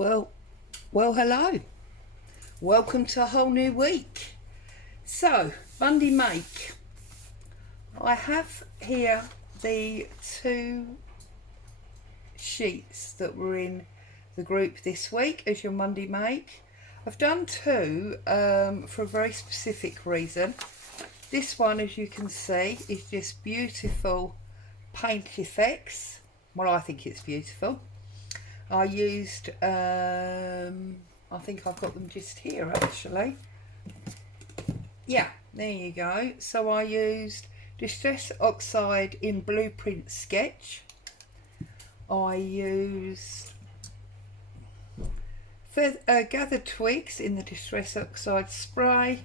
Well, hello. Welcome to a whole new week. So, Monday make. I have here the two sheets that were in the group this week as your Monday make. I've done two for a very specific reason. This one, as you can see, is just beautiful paint effects. Well, I think it's beautiful. I used, I think I've got them just here actually. Yeah, there you go. So I used Distress Oxide in Blueprint Sketch. I used Gathered Twigs in the Distress Oxide Spray,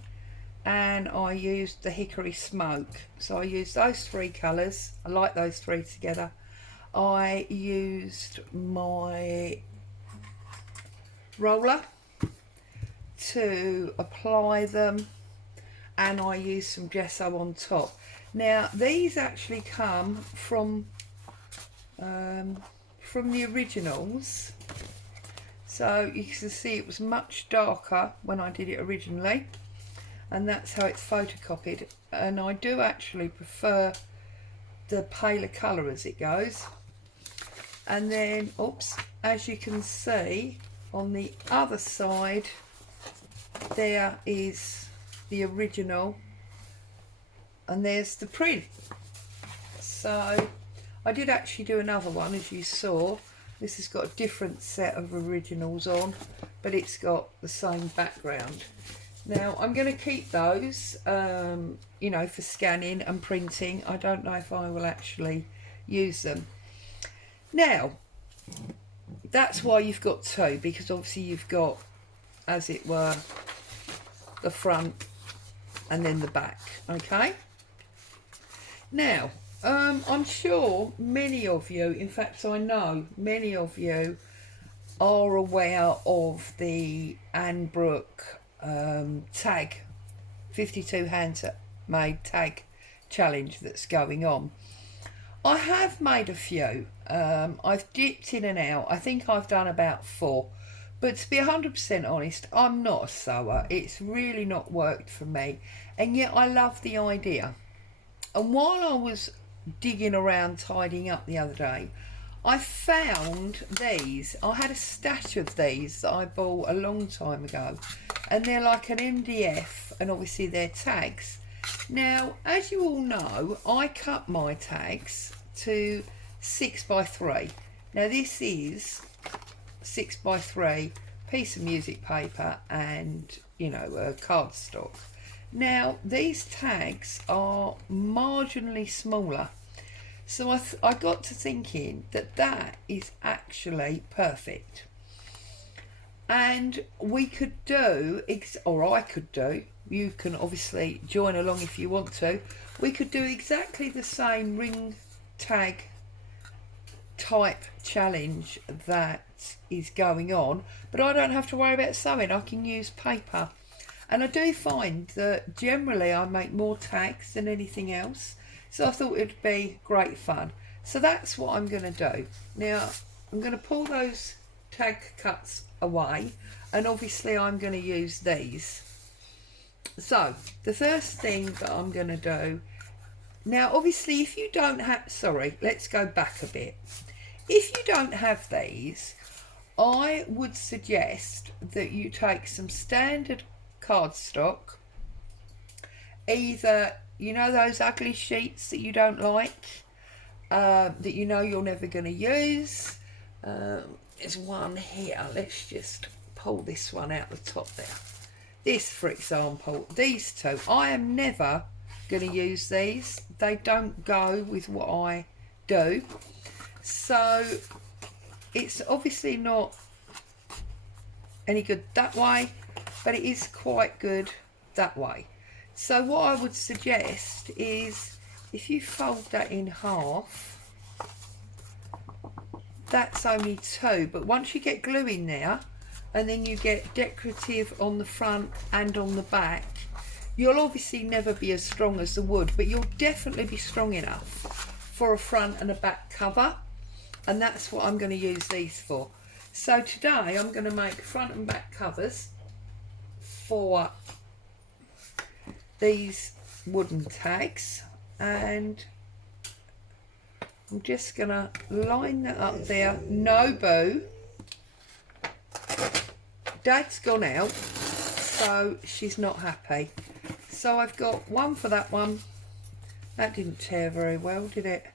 and I used the Hickory Smoke. So I used those three colours. I like those three together. I used my roller to apply them, and I used some gesso on top. Now these actually come from the originals, so you can see it was much darker when I did it originally, and that's how it's photocopied. And I do actually prefer the paler colour as it goes. And then, oops, as you can see on the other side, there is the original, and there's the print. So I did actually do another one, as you saw. This has got a different set of originals on, but it's got the same background. Now I'm going to keep those, you know, for scanning and printing. I don't know if I will actually use them. Now, that's why you've got two, because obviously you've got, as it were, the front and then the back, okay? Now, I'm sure many of you, in fact I know many of you are aware of the Anne Brooke tag, 52 handmade tag challenge that's going on. I have made a few. I've dipped in and out. I think I've done about 4. But to be 100% honest, I'm not a sewer. It's really not worked for me. And yet I love the idea. And while I was digging around tidying up the other day, I found these. I had a stash of these that I bought a long time ago. And they're like an MDF, and obviously they're tags. Now, as you all know, I cut my tags to 6x3. Now this is 6x3 piece of music paper and, you know, cardstock. Now these tags are marginally smaller, so I got to thinking that that is actually perfect. And we could do, or I could do, you can obviously join along if you want to, we could do exactly the same ring tag type challenge that is going on, but I don't have to worry about sewing. I can use paper, and I do find that generally I make more tags than anything else, so I thought it'd be great fun. So that's what I'm going to do. Now I'm going to pull those tag cuts away, and obviously I'm going to use these. So the first thing that I'm going to do now, obviously if you don't have, sorry, let's go back a bit. If you don't have these, I would suggest that you take some standard cardstock, either, you know, those ugly sheets that you don't like, that you know you're never going to use. There's one here. Let's just pull this one out the top there. This, for example, these two, I am never going to use these. They don't go with what I do. So it's obviously not any good that way, but it is quite good that way. So what I would suggest is if you fold that in half, that's only 2, but once you get glue in there and then you get decorative on the front and on the back, you'll obviously never be as strong as the wood, but you'll definitely be strong enough for a front and a back cover, and that's what I'm going to use these for. So today I'm going to make front and back covers for these wooden tags, and I'm just going to line that up there. No boo. Dad's gone out, so she's not happy. So I've got one for that one. That didn't tear very well, did it?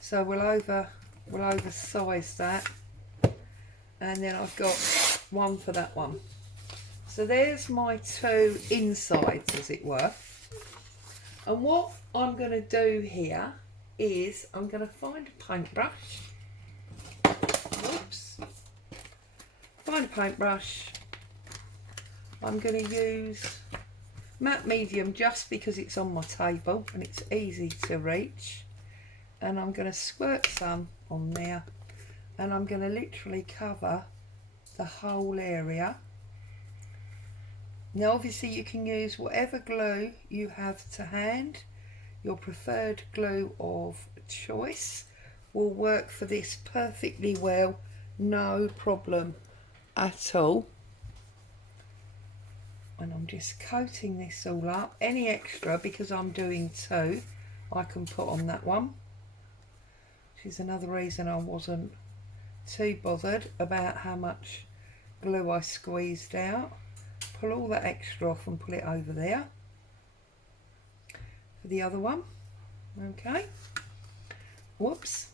So we'll oversize that. And then I've got one for that one. So there's my two insides, as it were. And what I'm going to do here is I'm going to find a paintbrush. Whoops. Find a paintbrush. I'm going to use matte medium just because it's on my table and it's easy to reach. And I'm going to squirt some on there, and I'm going to literally cover the whole area. Now obviously you can use whatever glue you have to hand. Your preferred glue of choice will work for this perfectly well, no problem at all. And I'm just coating this all up. Any extra, because I'm doing two, I can put on that one, which is another reason I wasn't too bothered about how much glue I squeezed out. Pull all that extra off and put it over there for the other one. Okay, whoops.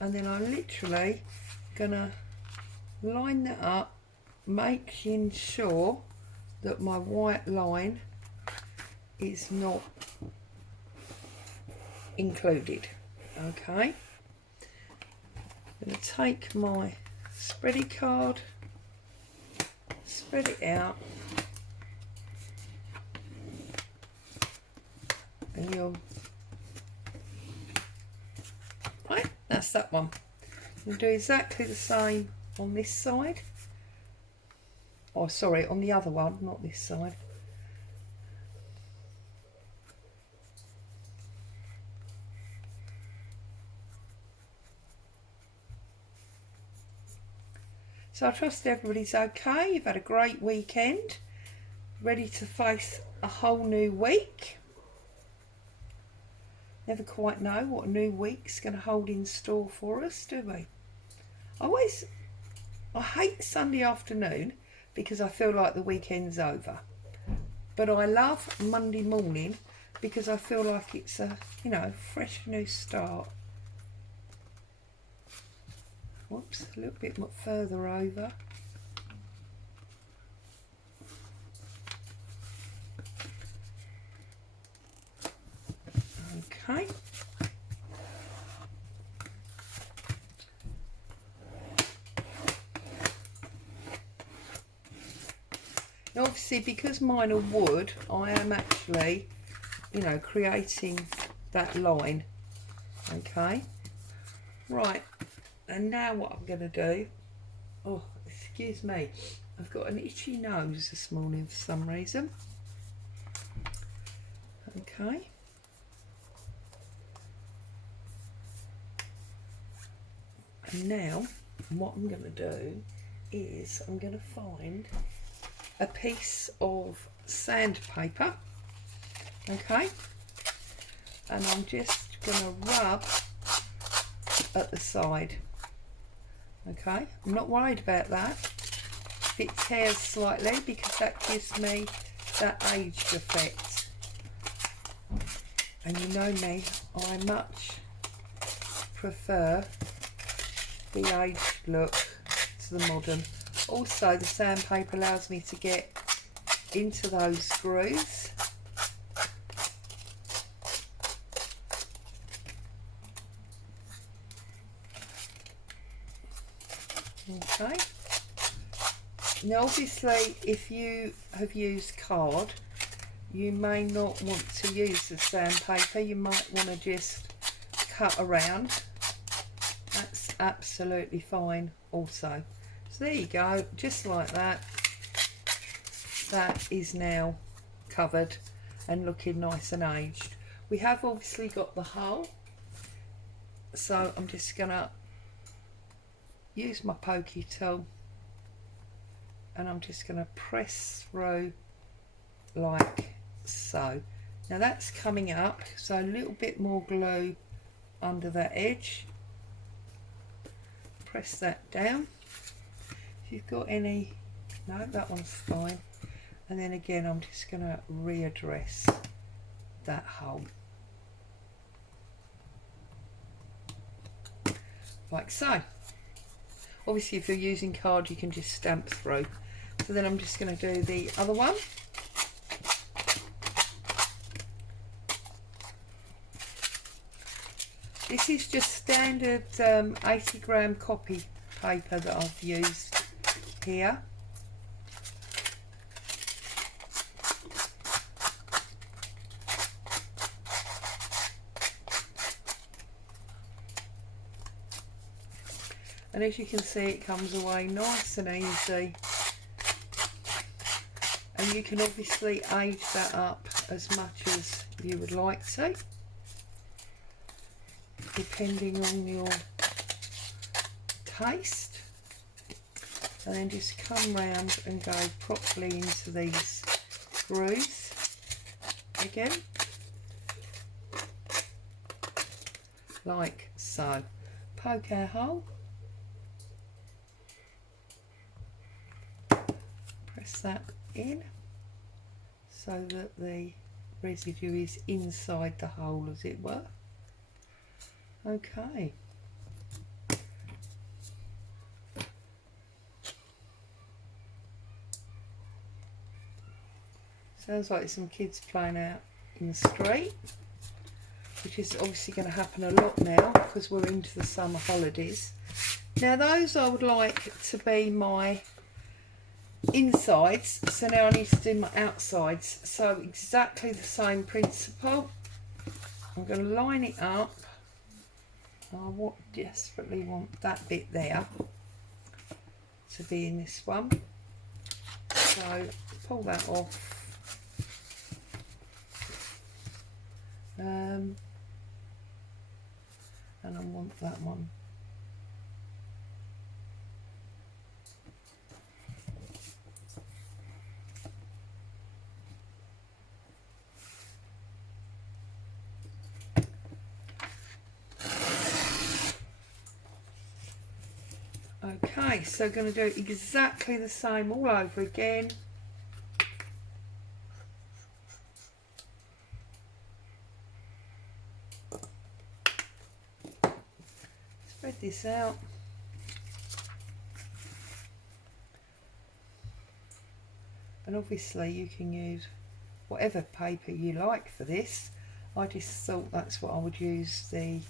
And then I'm literally gonna line that up, making sure that my white line is not included. Okay, I'm going to take my spready card, spread it out, and you'll, right, that's that one. You'll do exactly the same on this side. Oh, sorry, on the other one, not this side. So I trust everybody's okay. You've had a great weekend, ready to face a whole new week. Never quite know what a new week's going to hold in store for us, do we? I hate Sunday afternoon because I feel like the weekend's over. But I love Monday morning because I feel like it's a, you know, fresh new start. Whoops, a little bit further over. Okay. Now obviously, because mine are wood, I am actually, you know, creating that line. Okay. Right. And now what I'm going to do, oh, excuse me, I've got an itchy nose this morning for some reason. Okay. And now what I'm going to do is I'm going to find a piece of sandpaper, okay, and I'm just going to rub at the side. Okay, I'm not worried about that if it tears slightly, because that gives me that aged effect. And you know me, I much prefer the aged look to the modern. Also, the sandpaper allows me to get into those grooves. Okay. Now obviously, if you have used card, you may not want to use the sandpaper. You might want to just cut around. That's absolutely fine also. So there you go, just like that. That is now covered and looking nice and aged. We have obviously got the hole, so I'm just gonna use my pokey tool and I'm just going to press through like so. Now that's coming up, so a little bit more glue under that edge. Press that down. If you've got any, no, that one's fine. And then again, I'm just going to readdress that hole. Like so. Obviously, if you're using card, you can just stamp through. So then I'm just going to do the other one. This is just standard 80-gram copy paper that I've used here. And as you can see, it comes away nice and easy. And you can obviously age that up as much as you would like to, depending on your taste. And then just come round and go properly into these grooves again, like so. Poke our hole, press that in so that the residue is inside the hole, as it were. Okay. Sounds like some kids playing out in the street, which is obviously going to happen a lot now because we're into the summer holidays. Now those I would like to be my insides, so now I need to do my outsides. So exactly the same principle. I'm going to line it up. I desperately want that bit there to be in this one. So pull that off. And I want that one. Okay, so going to do exactly the same all over again. Spread this out. And obviously you can use whatever paper you like for this. I just thought that's what I would use the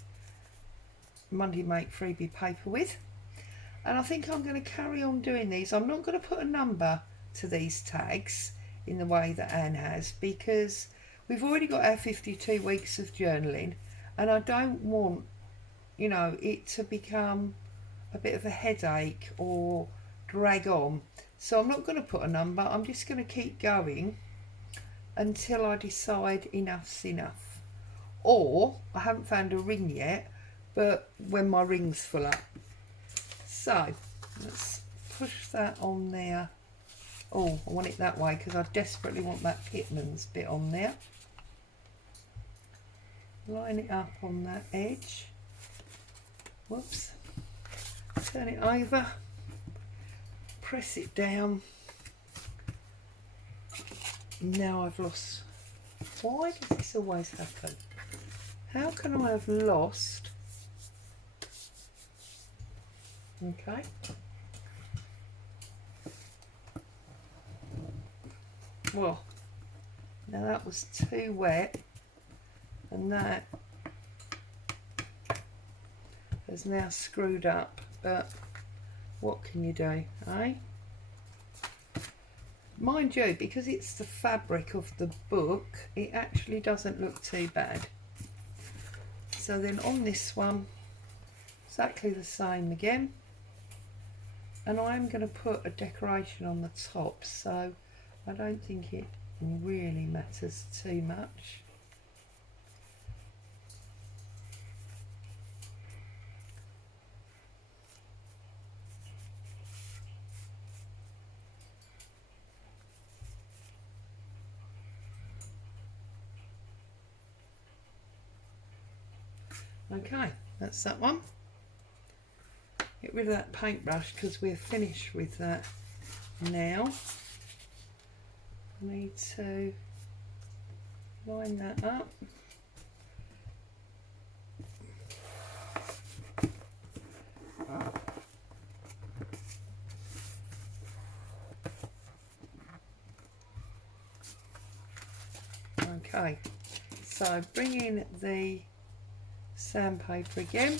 Monday Make Freebie paper with. And I think I'm going to carry on doing these. I'm not going to put a number to these tags in the way that Anne has, because we've already got our 52 weeks of journaling, and I don't want, you know, it to become a bit of a headache or drag on. So I'm not going to put a number. I'm just going to keep going until I decide enough's enough. Or I haven't found a ring yet, but when my ring's full up. So let's push that on there. Oh, I want it that way because I desperately want that Pitman's bit on there. Line it up on that edge. Whoops. Turn it over. Press it down. Now I've lost. Why does this always happen? How can I have lost? Okay. Well, now that was too wet, and that has now screwed up, but what can you do, eh? Mind you, because it's the fabric of the book, it actually doesn't look too bad. So then on this one, exactly the same again. And I'm going to put a decoration on the top, so I don't think it really matters too much. Okay, that's that one. Get rid of that paintbrush because we're finished with that now. I need to line that up. Okay, so bring in the sandpaper again.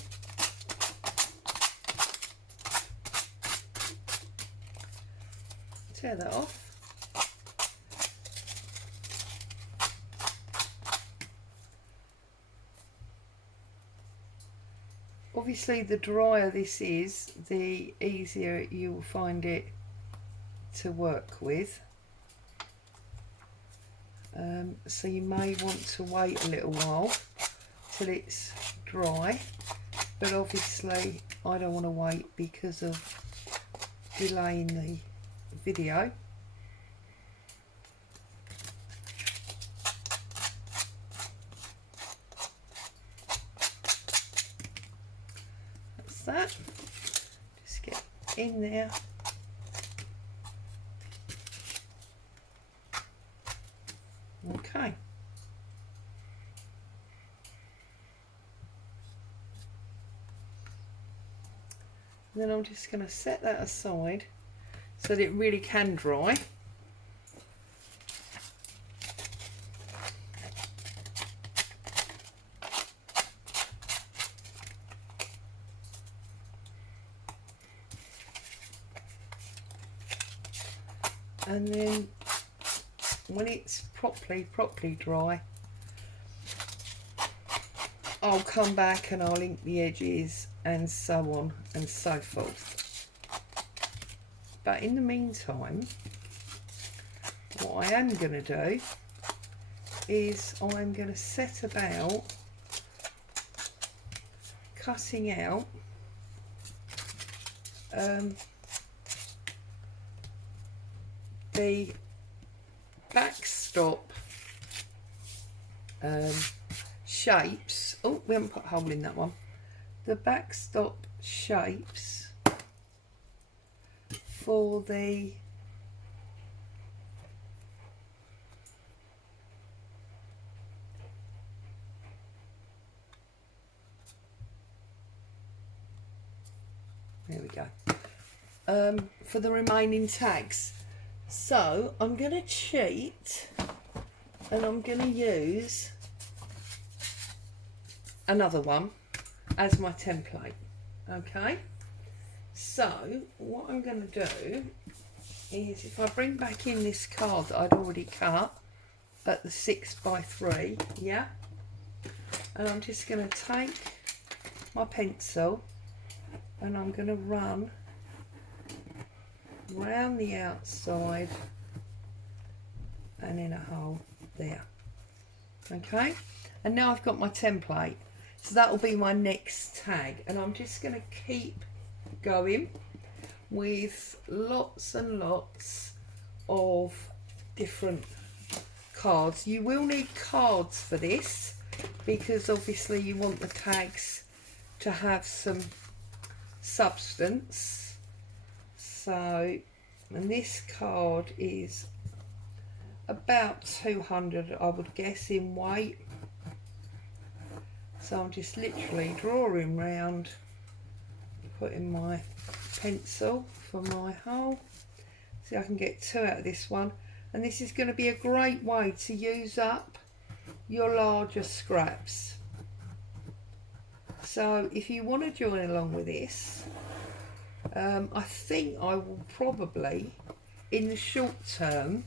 Tear that off. Obviously the drier this is, the easier you will find it to work with. So you may want to wait a little while till it's dry, but obviously I don't want to wait because of delaying the video. That's that. Just get in there. Okay. And then I'm just going to set that aside so that it really can dry. And then when it's properly dry, I'll come back and I'll ink the edges and so on and so forth. But in the meantime, what I am going to do is I'm going to set about cutting out the backstop shapes. Oh, we haven't put a hole in that one. The backstop shapes for the there we go, for the remaining tags. So I'm going to cheat and I'm going to use another one as my template. Okay, so what I'm going to do is, if I bring back in this card that I'd already cut at the 6x3, yeah, and I'm just going to take my pencil and I'm going to run round the outside and in a hole there. Okay, and now I've got my template, so that will be my next tag, and I'm just going to keep going with lots and lots of different cards. You will need cards for this because obviously you want the tags to have some substance. So, and this card is about 200, I would guess, in weight. So I'm just literally drawing round, putting my pencil for my hole. See, I can get 2 out of this one, and this is going to be a great way to use up your larger scraps. So if you want to join along with this, I think I will probably, in the short term,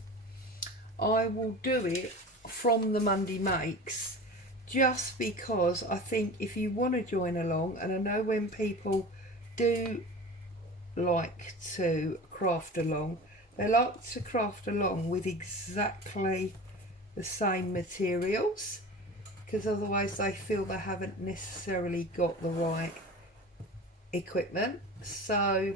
I will do it from the Monday Makes, just because I think if you want to join along, and I know when people do like to craft along, they like to craft along with exactly the same materials, because otherwise they feel they haven't necessarily got the right equipment. So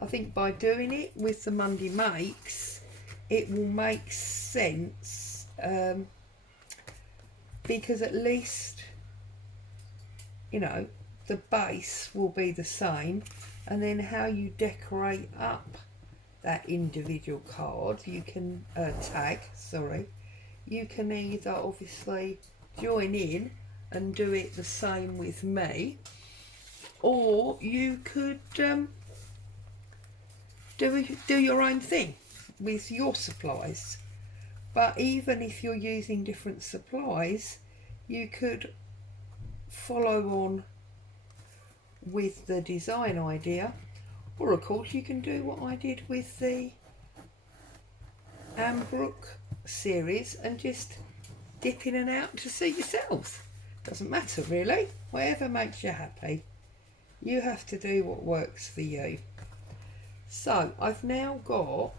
I think by doing it with the Monday Makes, it will make sense, because at least you know, the base will be the same, and then how you decorate up that individual card, you can tag, sorry, you can either obviously join in and do it the same with me, or you could do your own thing with your supplies. But even if you're using different supplies, you could follow on with the design idea, or of course you can do what I did with the Ambrook series and just dip in and out to suit yourself. Doesn't matter really, whatever makes you happy. You have to do what works for you. So I've now got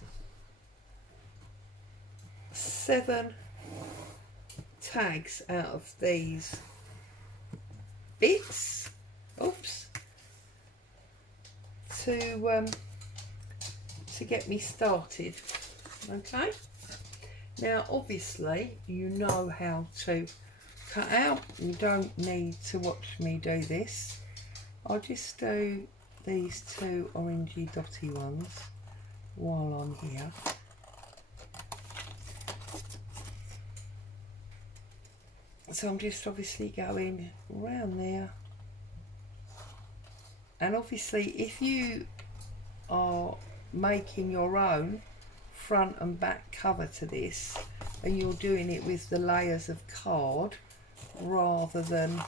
7 tags out of these bits, oops, to get me started. Okay, now obviously you know how to cut out, you don't need to watch me do this. I'll just do these 2 orangey dotty ones while I'm here. So I'm just obviously going around there, and obviously if you are making your own front and back cover to this and you're doing it with the layers of card rather than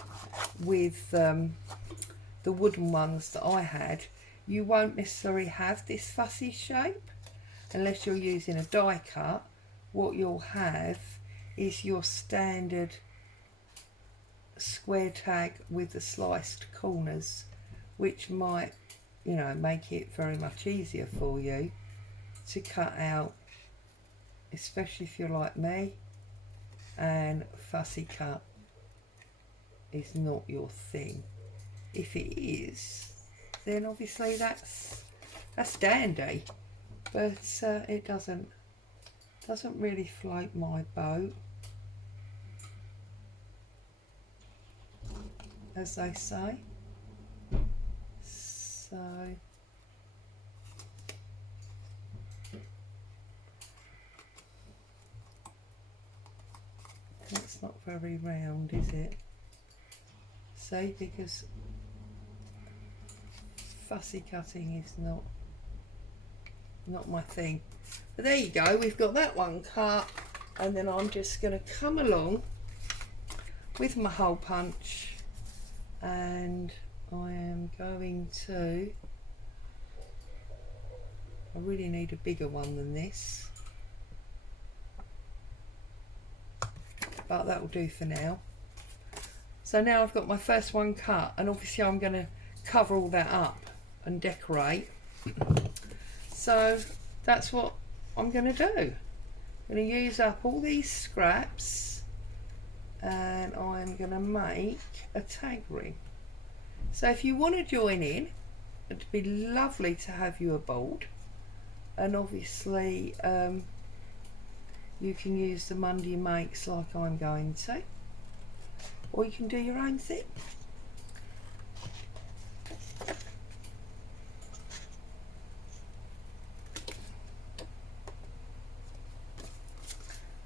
with the wooden ones that I had, you won't necessarily have this fussy shape unless you're using a die cut. What you'll have is your standard square tag with the sliced corners, which might, you know, make it very much easier for you to cut out, especially if you're like me and fussy cut is not your thing. If it is, then obviously that's dandy, but it doesn't really float my boat, as they say. So that's not very round, is it? See, because fussy cutting is not my thing. But there you go, we've got that one cut, and then I'm just going to come along with my hole punch, and I am going to, I really need a bigger one than this, but that will do for now. So now I've got my first one cut, and obviously I'm going to cover all that up and decorate. So that's what I'm going to do. I'm going to use up all these scraps, and I'm going to make a tag ring. So if you want to join in, it'd be lovely to have you aboard, and obviously you can use the Monday makes like I'm going to, or you can do your own thing.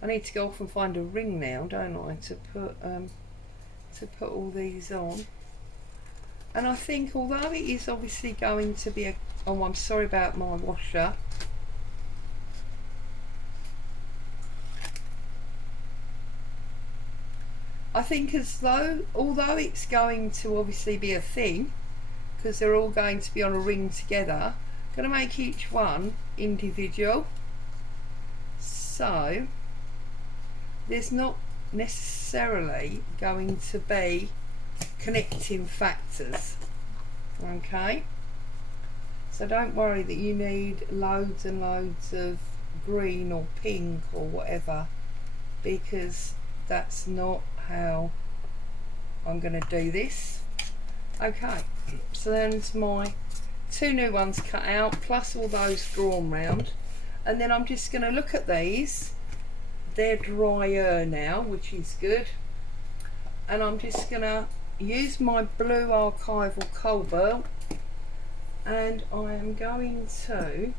I need to go off and find a ring now, don't I, to put all these on. And I think, although it is obviously going to be oh, I'm sorry about my washer. I think although it's going to obviously be a thing, because they're all going to be on a ring together, I'm going to make each one individual. So there's not necessarily going to be connecting factors, okay? So don't worry that you need loads and loads of green or pink or whatever, because that's not how I'm going to do this. Okay, so there's my 2 new ones cut out, plus all those drawn round, and then I'm just going to look at these. They're drier now, which is good, and I'm just going to use my blue archival cobalt, and I am going to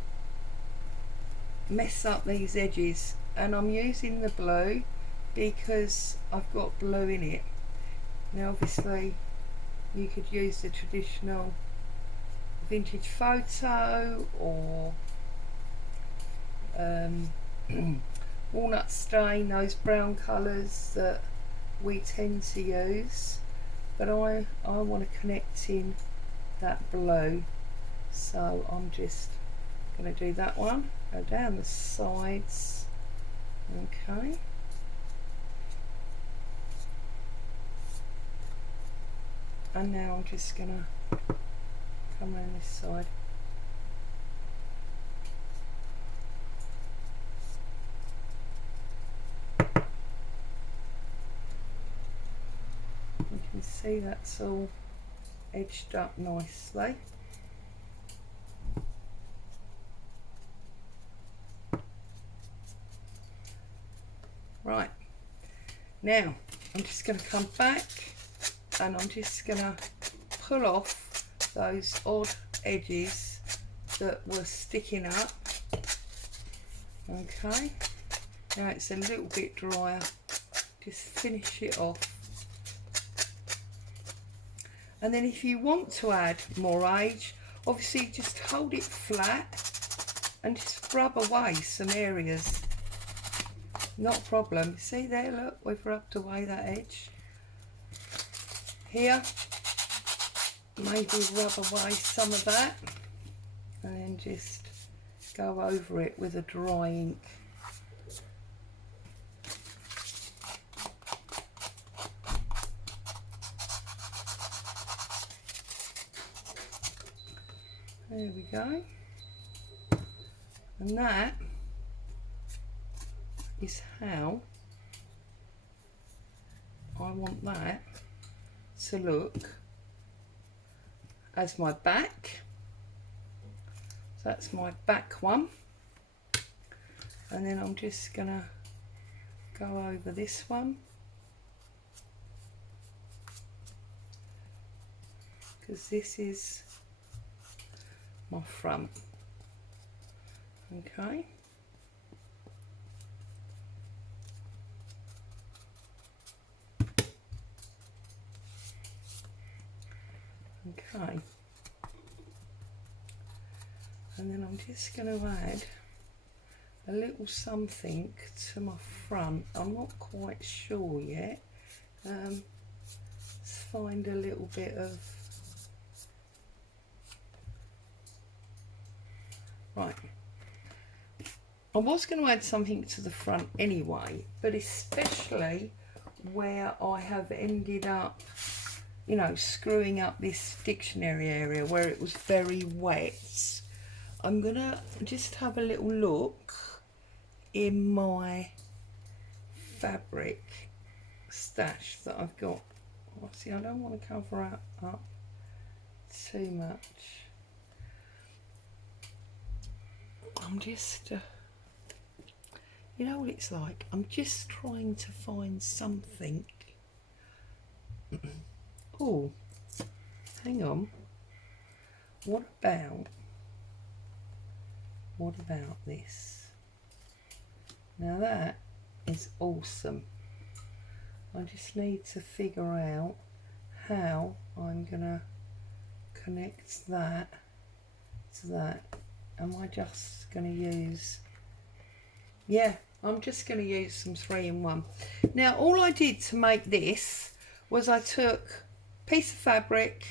mess up these edges, and I'm using the blue because I've got blue in it. Now obviously you could use the traditional vintage photo or walnut stain, those brown colours that we tend to use, but I want to connect in that blue, so I'm just going to do that one, go down the sides, okay, and now I'm just going to come around this side. You can see that's all edged up nicely. Right, now I'm just going to come back and I'm just going to pull off those odd edges that were sticking up. Okay, now it's a little bit drier, just finish it off. And then if you want to add more age, obviously just hold it flat and just rub away some areas. Not a problem. See there, look, we've rubbed away that edge. Here, maybe rub away some of that and then just go over it with a dry ink. There we go. And that is how I want that to look as my back. So that's my back one. And then I'm just gonna go over this one, because this is my front. Okay. Okay. And then I'm just going to add a little something to my front. I'm not quite sure yet. Let's find a little bit of... Right. I was going to add something to the front anyway, but especially where I have ended up, you know, screwing up this dictionary area where it was very wet. I'm going to just have a little look in my fabric stash that I've got. Oh, see, I don't want to cover up too much. I'm just, you know what it's like? I'm just trying to find something. Oh, hang on. What about this? Now that is awesome. I just need to figure out how I'm gonna connect that to that. Am I just gonna use, yeah, I'm just gonna use some 3-in-1. Now all I did to make this was I took piece of fabric,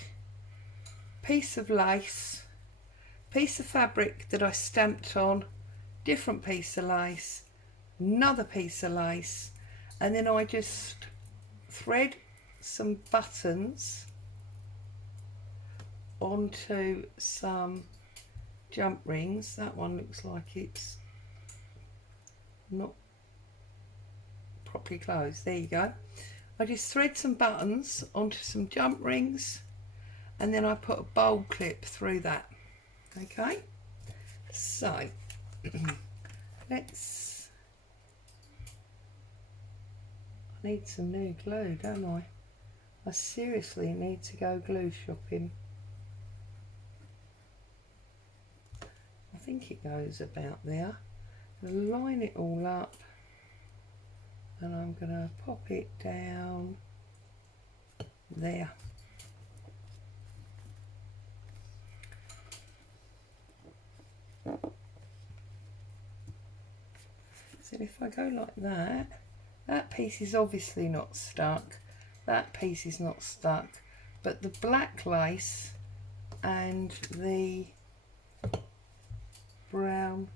piece of lace, piece of fabric that I stamped on, different piece of lace, another piece of lace, and then I just thread some buttons onto some jump rings. That one looks like it's not properly closed. There you go. I just thread some buttons onto some jump rings, and then I put a bowl clip through that. Okay, so let's, I need some new glue, don't I? I seriously need to go glue shopping. I think it goes about there. I'll line it all up and I'm going to pop it down there. So if I go like that, that piece is obviously not stuck, that piece is not stuck, but the black lace and the brown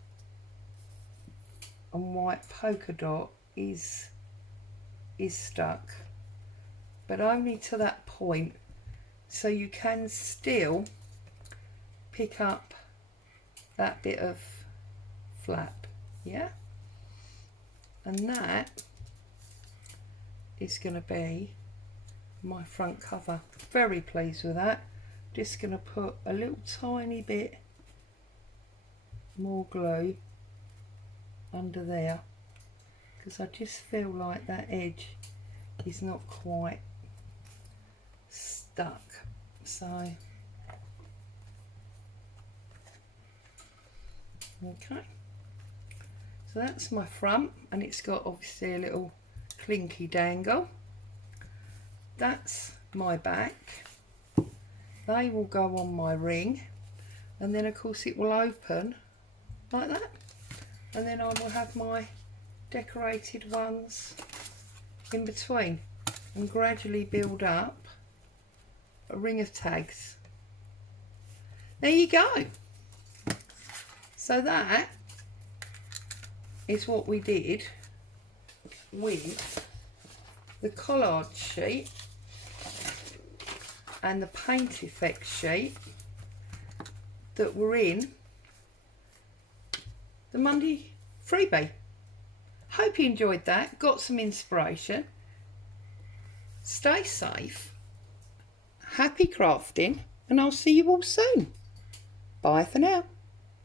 and white polka dot is stuck, but only to that point, so you can still pick up that bit of flap, yeah, and that is going to be my front cover. Very pleased with that. Just going to put a little tiny bit more glue under there because I just feel like that edge is not quite stuck. So okay, so that's my front, and it's got obviously a little clinky dangle. That's my back. They will go on my ring, and then of course it will open like that, and then I will have my decorated ones in between and gradually build up a ring of tags. There you go. So that is what we did with the collard sheet and the paint effect sheet that were in the Monday freebie. Hope you enjoyed that, got some inspiration. Stay safe, happy crafting, and I'll see you all soon. Bye for now.